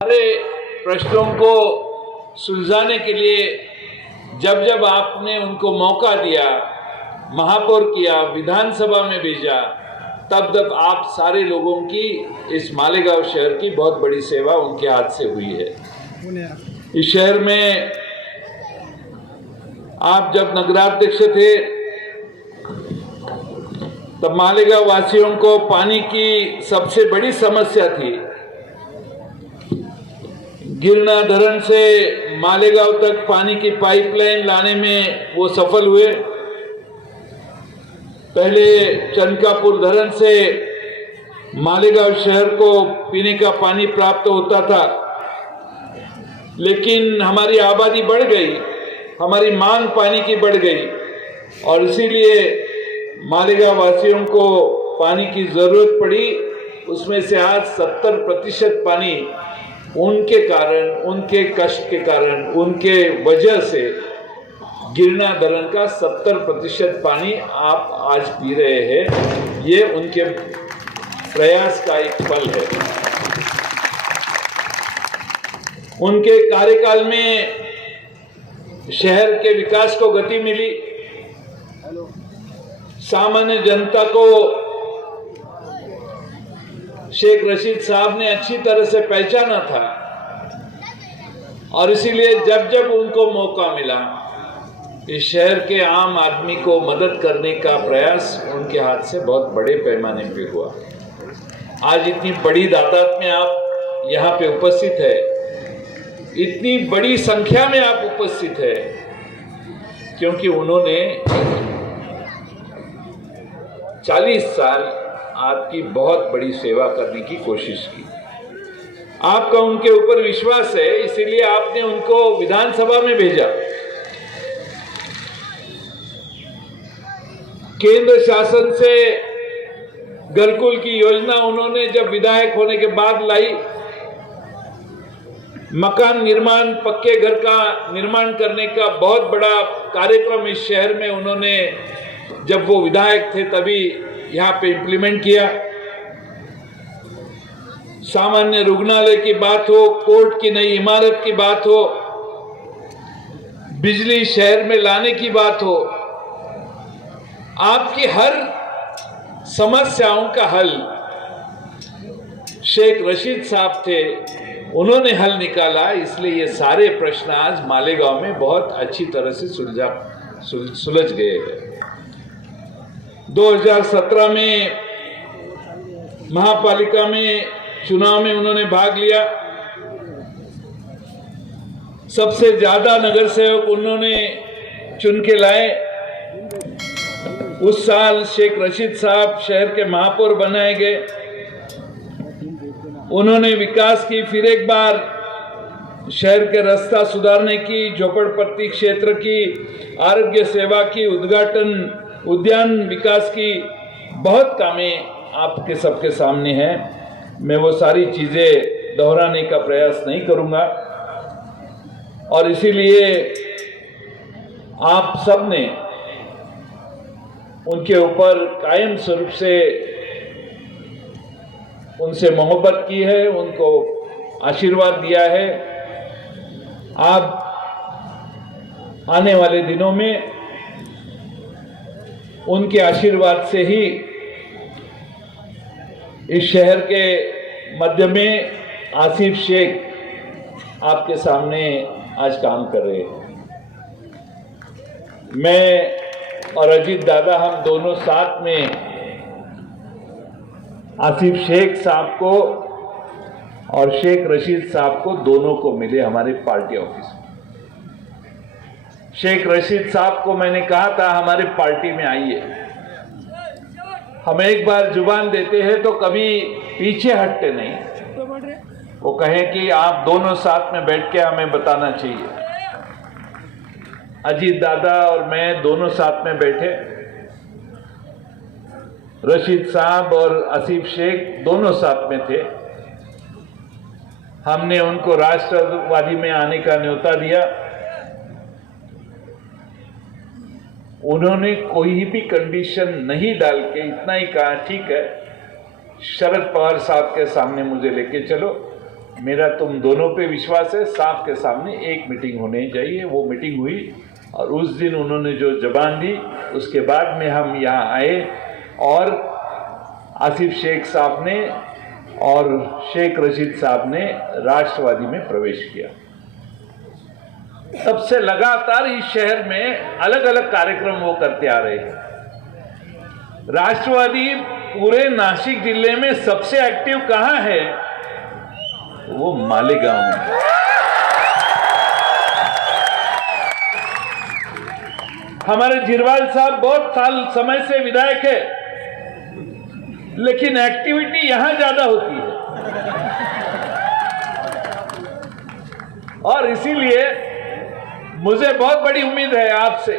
सारे प्रश्नों को सुलझाने के लिए जब जब आपने उनको मौका दिया, महापौर किया, विधानसभा में भेजा, तब तब आप सारे लोगों की इस मालेगांव शहर की बहुत बड़ी सेवा उनके हाथ से हुई है। इस शहर में आप जब नगराध्यक्ष थे तब मालेगांव वासियों को पानी की सबसे बड़ी समस्या थी। गिरना धरण से मालेगांव तक पानी की पाइपलाइन लाने में वो सफल हुए। पहले चनकापुर धरण से मालेगांव शहर को पीने का पानी प्राप्त होता था, लेकिन हमारी आबादी बढ़ गई, हमारी मांग पानी की बढ़ गई और इसीलिए मालेगांव वासियों को पानी की जरूरत पड़ी। उसमें से आज 70% पानी उनके कारण, उनके कष्ट के कारण, उनके वजह से गिरना धरण का 70% पानी आप आज पी रहे हैं। ये उनके प्रयास का एक फल है। उनके कार्यकाल में शहर के विकास को गति मिली। सामान्य जनता को शेख रशीद साहब ने अच्छी तरह से पहचाना था और इसीलिए जब जब उनको मौका मिला इस शहर के आम आदमी को मदद करने का प्रयास उनके हाथ से बहुत बड़े पैमाने पे हुआ। आज इतनी बड़ी तादाद में आप यहाँ पे उपस्थित है, इतनी बड़ी संख्या में आप उपस्थित है क्योंकि उन्होंने 40 साल आपकी बहुत बड़ी सेवा करने की कोशिश की। आपका उनके ऊपर विश्वास है, इसीलिए आपने उनको विधानसभा में भेजा। केंद्र शासन से घरकुल की योजना उन्होंने जब विधायक होने के बाद लाई। मकान निर्माण, पक्के घर का निर्माण करने का बहुत बड़ा कार्यक्रम इस शहर में उन्होंने, जब वो विधायक थे तभी यहाँ पे इम्प्लीमेंट किया। सामान्य रुग्णालय की बात हो, कोर्ट की नई इमारत की बात हो, बिजली शहर में लाने की बात हो, आपकी हर समस्याओं का हल शेख रशीद साहब थे, उन्होंने हल निकाला। इसलिए ये सारे प्रश्न आज मालेगांव में बहुत अच्छी तरह से सुलझ गए हैं। 2017 में महापालिका में चुनाव में उन्होंने भाग लिया। सबसे ज्यादा नगर सेवक उन्होंने चुन के लाए। उस साल शेख रशीद साहब शहर के महापौर बनाए गए। उन्होंने विकास की, फिर एक बार शहर के रास्ता सुधारने की, झोपड़पट्टी क्षेत्र की, आरोग्य सेवा की, उद्यान विकास की बहुत कामें आपके सबके सामने हैं। मैं वो सारी चीजें दोहराने का प्रयास नहीं करूंगा और इसीलिए आप सब ने उनके ऊपर कायम स्वरूप से उनसे मोहब्बत की है, उनको आशीर्वाद दिया है। आप आने वाले दिनों में उनके आशीर्वाद से ही इस शहर के मध्य में आसिफ शेख आपके सामने आज काम कर रहे हैं। मैं और अजीत दादा हम दोनों साथ में आसिफ शेख साहब को और शेख रशीद साहब को दोनों को मिले हमारे पार्टी ऑफिस में। शेख रशीद साहब को मैंने कहा था हमारे पार्टी में आइए। हम एक बार जुबान देते हैं तो कभी पीछे हटते नहीं। वो कहें कि आप दोनों साथ में बैठ के हमें बताना चाहिए। अजीत दादा और मैं दोनों साथ में बैठे, रशीद साहब और आसिफ शेख दोनों साथ में थे। हमने उनको राष्ट्रवादी में आने का न्योता दिया। उन्होंने कोई भी कंडीशन नहीं डाल के इतना ही कहा, ठीक है शरद पवार साहब के सामने मुझे लेके चलो, मेरा तुम दोनों पे विश्वास है, साफ के सामने एक मीटिंग होनी चाहिए। वो मीटिंग हुई और उस दिन उन्होंने जो जबान दी, उसके बाद में हम यहाँ आए और आसिफ शेख साहब ने और शेख रशीद साहब ने राष्ट्रवादी में प्रवेश किया। तब से लगातार इस शहर में अलग अलग कार्यक्रम वो करते आ रहे हैं। राष्ट्रवादी पूरे नासिक जिले में सबसे एक्टिव कहां है? वो मालेगांव में। हमारे झिरवाल साहब बहुत साल समय से विधायक है, लेकिन एक्टिविटी यहां ज्यादा होती है और इसीलिए मुझे बहुत बड़ी उम्मीद है आपसे।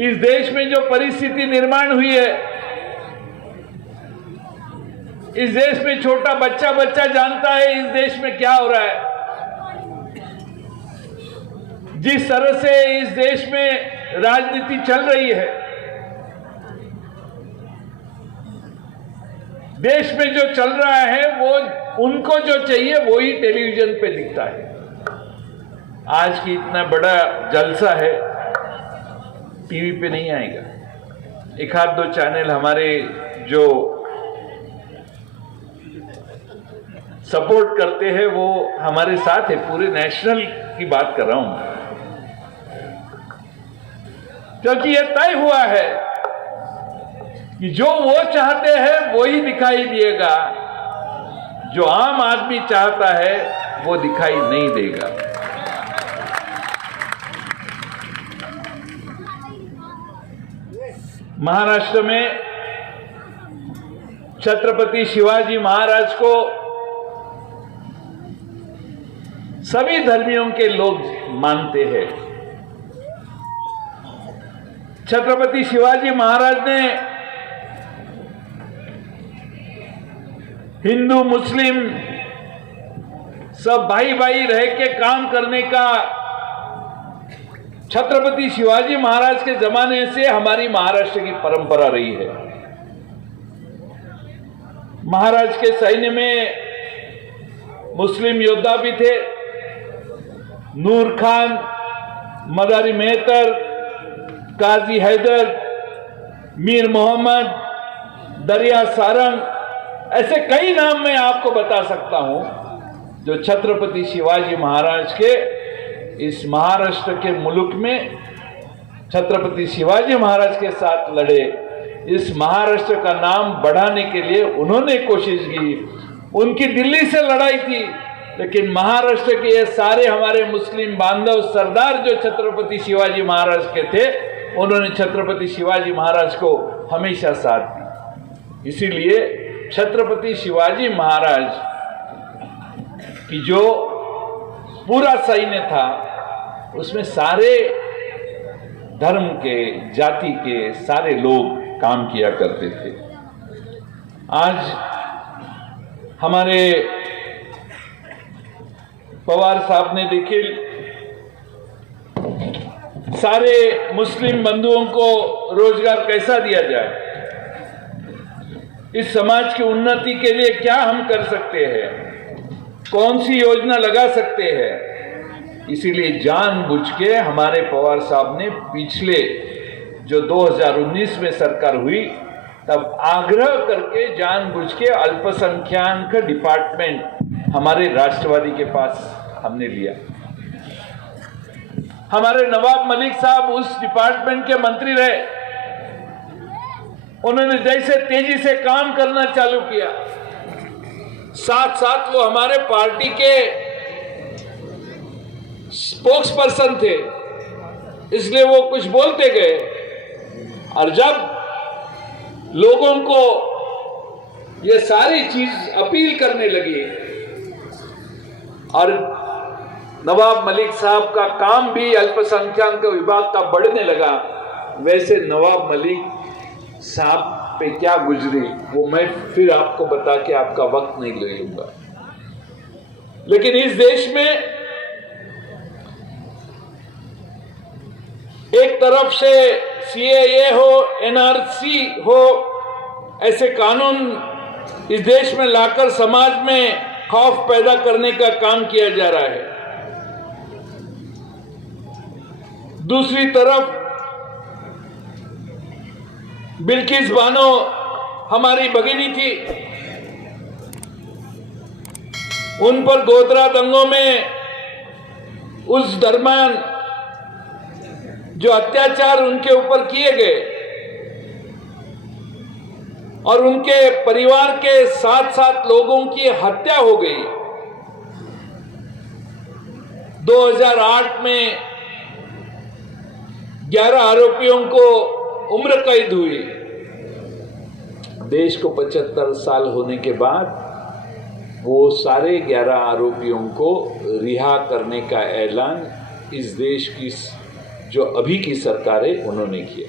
इस देश में जो परिस्थिति निर्माण हुई है, इस देश में छोटा बच्चा जानता है इस देश में क्या हो रहा है। जिस तरह से इस देश में राजनीति चल रही है, देश में जो चल रहा है वो उनको जो चाहिए वो ही टेलीविजन पे दिखता है। आज की इतना बड़ा जलसा है, टीवी पे नहीं आएगा। एक आध दो चैनल हमारे जो सपोर्ट करते हैं वो हमारे साथ है, पूरे नेशनल की बात कर रहा हूं, क्योंकि ये तय हुआ है कि जो वो चाहते हैं वो ही दिखाई देगा, जो आम आदमी चाहता है वो दिखाई नहीं देगा। महाराष्ट्र में छत्रपति शिवाजी महाराज को सभी धर्मियों के लोग मानते हैं। छत्रपति शिवाजी महाराज ने हिंदू मुस्लिम सब भाई भाई रह के काम करने का, छत्रपति शिवाजी महाराज के जमाने से हमारी महाराष्ट्र की परंपरा रही है। महाराज के सैन्य में मुस्लिम योद्धा भी थे। नूर खान, मदारी मेहतर, काजी हैदर, मीर मोहम्मद, दरिया सारंग, ऐसे कई नाम मैं आपको बता सकता हूं जो छत्रपति शिवाजी महाराज के इस महाराष्ट्र के मुल्क में छत्रपति शिवाजी महाराज के साथ लड़े। इस महाराष्ट्र का नाम बढ़ाने के लिए उन्होंने कोशिश की। उनकी दिल्ली से लड़ाई थी, लेकिन महाराष्ट्र के ये सारे हमारे मुस्लिम बांधव सरदार जो छत्रपति शिवाजी महाराज के थे, उन्होंने छत्रपति शिवाजी महाराज को हमेशा साथ दी। इसीलिए छत्रपति शिवाजी महाराज की जो पूरा सैन्य था उसमें सारे धर्म के, जाति के सारे लोग काम किया करते थे। आज हमारे पवार साहब ने देखिए सारे मुस्लिम बंधुओं को रोजगार कैसा दिया जाए, इस समाज की उन्नति के लिए क्या हम कर सकते हैं, कौन सी योजना लगा सकते हैं। इसीलिए जानबूझ के हमारे पवार साहब ने पिछले जो 2019 में सरकार हुई तब आग्रह करके जानबूझ के अल्पसंख्यक डिपार्टमेंट हमारे राष्ट्रवादी के पास हमने लिया। हमारे नवाब मलिक साहब उस डिपार्टमेंट के मंत्री रहे। उन्होंने जैसे तेजी से काम करना चालू किया, साथ साथ वो हमारे पार्टी के स्पोक्स पर्सन थे, इसलिए वो कुछ बोलते गए। और जब लोगों को ये सारी चीज अपील करने लगी और नवाब मलिक साहब का काम भी अल्पसंख्यक विभाग का बढ़ने लगा, वैसे नवाब मलिक साहब पे क्या गुजरी वो मैं फिर आपको बता के आपका वक्त नहीं ले लूंगा। लेकिन इस देश में एक तरफ से सीएए हो, एनआरसी हो, ऐसे कानून इस देश में लाकर समाज में खौफ पैदा करने का काम किया जा रहा है। दूसरी तरफ बिल्किस बानो हमारी भगिनी थी, उन पर गोधरा दंगों में उस दरमियान जो अत्याचार उनके ऊपर किए गए और उनके परिवार के 7 लोगों की हत्या हो गई। 2008 में 11 आरोपियों को उम्र कैद हुई। देश को 75 साल होने के बाद वो सारे 11 आरोपियों को रिहा करने का ऐलान इस देश की जो अभी की सरकार है उन्होंने किया।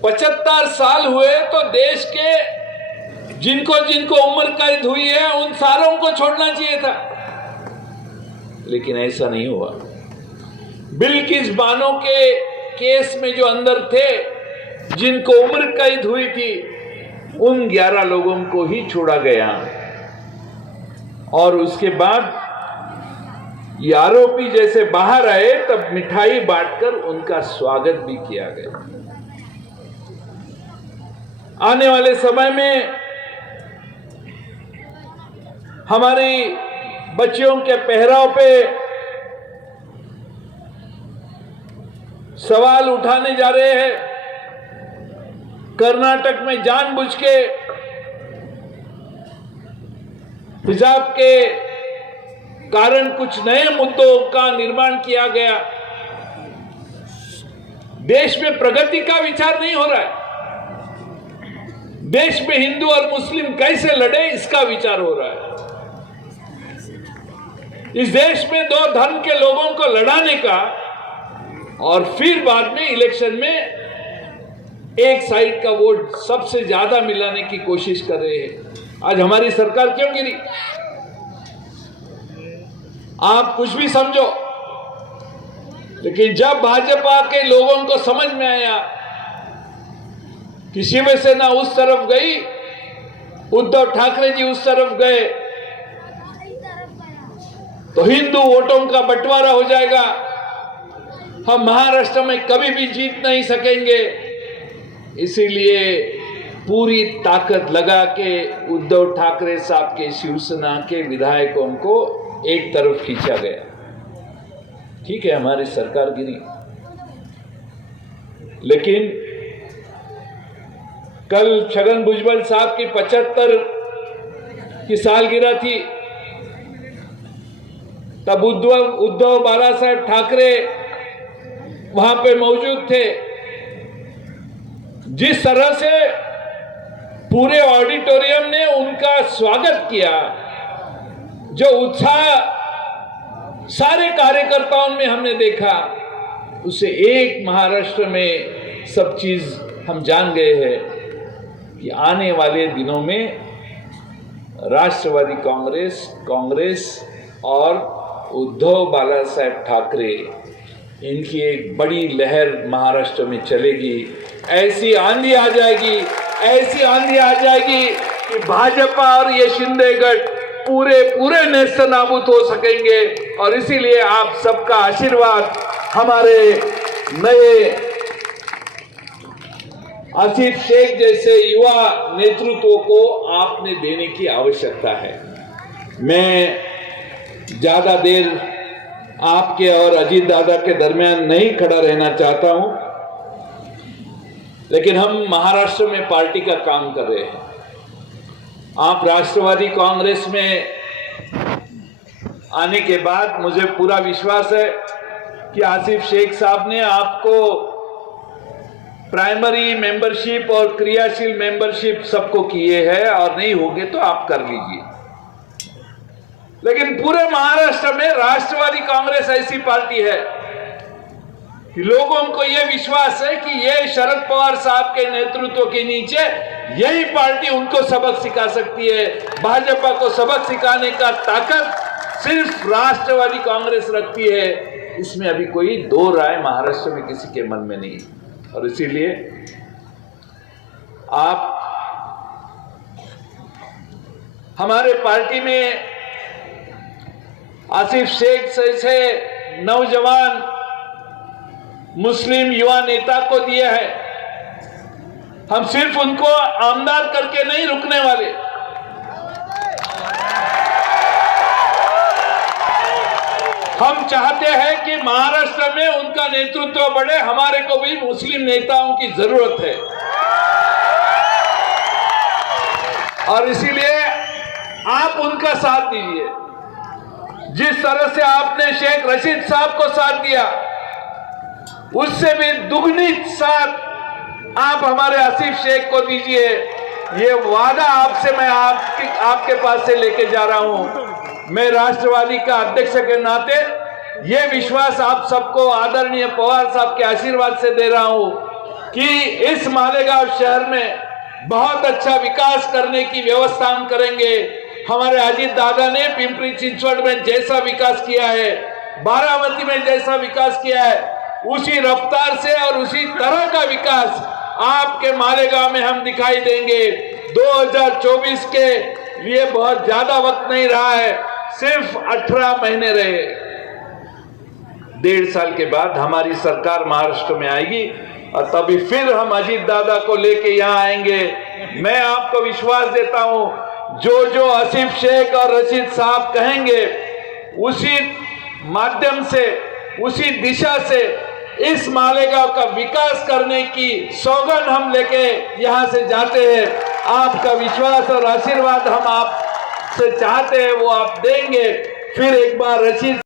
75 साल हुए तो देश के जिनको जिनको उम्र कैद हुई है उन सारों को छोड़ना चाहिए था, लेकिन ऐसा नहीं हुआ। बिल्किस बानो के केस में जो अंदर थे, जिनको उम्र कैद हुई थी, उन 11 लोगों को ही छोड़ा गया और उसके बाद ये आरोपी जैसे बाहर आए तब मिठाई बांटकर उनका स्वागत भी किया गया। आने वाले समय में हमारी बच्चियों के पहराव पे सवाल उठाने जा रहे हैं। कर्नाटक में जानबूझ के हिजाब के कारण कुछ नए मुद्दों का निर्माण किया गया। देश में प्रगति का विचार नहीं हो रहा है। देश में हिंदू और मुस्लिम कैसे लड़े इसका विचार हो रहा है। इस देश में 2 धर्म के लोगों को लड़ाने का और फिर बाद में इलेक्शन में एक साइड का वोट सबसे ज्यादा मिलाने की कोशिश कर रहे हैं। आज हमारी सरकार क्यों गिरी? आप कुछ भी समझो, लेकिन जब भाजपा के लोगों को समझ में आया कि शिवसेना उस तरफ गई, उद्धव ठाकरे जी उस तरफ गए, तो हिंदू वोटों का बंटवारा हो जाएगा, हम महाराष्ट्र में कभी भी जीत नहीं सकेंगे। इसीलिए पूरी ताकत लगा के उद्धव ठाकरे साहब के शिवसेना के विधायकों को एक तरफ खींचा गया। ठीक है, हमारी सरकार गिरी, लेकिन कल छगन भुजबल साहब की 75 की सालगिरह थी, तब उद्धव बाला साहब ठाकरे वहां पे मौजूद थे। जिस तरह से पूरे ऑडिटोरियम ने उनका स्वागत किया, जो उत्साह सारे कार्यकर्ताओं में हमने देखा, उसे एक महाराष्ट्र में सब चीज हम जान गए हैं कि आने वाले दिनों में राष्ट्रवादी कांग्रेस और उद्धव बाला साहब ठाकरे, इनकी एक बड़ी लहर महाराष्ट्र में चलेगी। ऐसी आंधी आ जाएगी कि भाजपा और ये शिंदे गठ पूरे नेस्तनाबूद हो सकेंगे। और इसीलिए आप सबका आशीर्वाद हमारे नए आसिफ शेख जैसे युवा नेतृत्व को आपने देने की आवश्यकता है। मैं ज्यादा देर आपके और अजीत दादा के दरमियान नहीं खड़ा रहना चाहता हूं, लेकिन हम महाराष्ट्र में पार्टी का काम कर रहे हैं। आप राष्ट्रवादी कांग्रेस में आने के बाद मुझे पूरा विश्वास है कि आसिफ शेख साहब ने आपको प्राइमरी मेंबरशिप और क्रियाशील मेंबरशिप सबको किए हैं, और नहीं होंगे तो आप कर लीजिए। लेकिन पूरे महाराष्ट्र में राष्ट्रवादी कांग्रेस ऐसी पार्टी है कि लोगों को यह विश्वास है कि यह शरद पवार साहब के नेतृत्व के नीचे यही पार्टी उनको सबक सिखा सकती है। भाजपा को सबक सिखाने का ताकत सिर्फ राष्ट्रवादी कांग्रेस रखती है, इसमें अभी कोई दो राय महाराष्ट्र में किसी के मन में नहीं। और इसीलिए आप हमारे पार्टी में आसिफ शेख जैसे नौजवान मुस्लिम युवा नेता को दिया है। हम सिर्फ उनको आमदार करके नहीं रुकने वाले, हम चाहते हैं कि महाराष्ट्र में उनका नेतृत्व बढ़े। हमारे को भी मुस्लिम नेताओं की जरूरत है और इसीलिए आप उनका साथ दीजिए। जिस तरह से आपने शेख रशीद साहब को साथ दिया, उससे भी दुगनी साथ आप हमारे आसिफ शेख को दीजिए। ये वादा आपसे मैं आपके पास से लेके जा रहा हूं। मैं राष्ट्रवादी का अध्यक्ष के नाते ये विश्वास आप सबको आदरणीय पवार साहब के आशीर्वाद से दे रहा हूं कि इस मालेगांव शहर में बहुत अच्छा विकास करने की व्यवस्था हम करेंगे। हमारे अजीत दादा ने पिंपरी चिंचवड में जैसा विकास किया है, बारामती में जैसा विकास किया है, उसी रफ्तार से और उसी तरह का विकास आपके मालेगांव में हम दिखाई देंगे। 2024 के लिए बहुत ज्यादा वक्त नहीं रहा है, सिर्फ 18 महीने रहे। 1.5 साल के बाद हमारी सरकार महाराष्ट्र में आएगी और तभी फिर हम अजीत दादा को लेके यहाँ आएंगे। मैं आपको विश्वास देता हूं, जो आसिफ शेख और रशीद साहब कहेंगे, उसी माध्यम से, उसी दिशा से इस मालेगांव का विकास करने की सौगंध हम लेके यहाँ से जाते हैं। आपका विश्वास और आशीर्वाद हम आपसे चाहते हैं, वो आप देंगे। फिर एक बार रशीद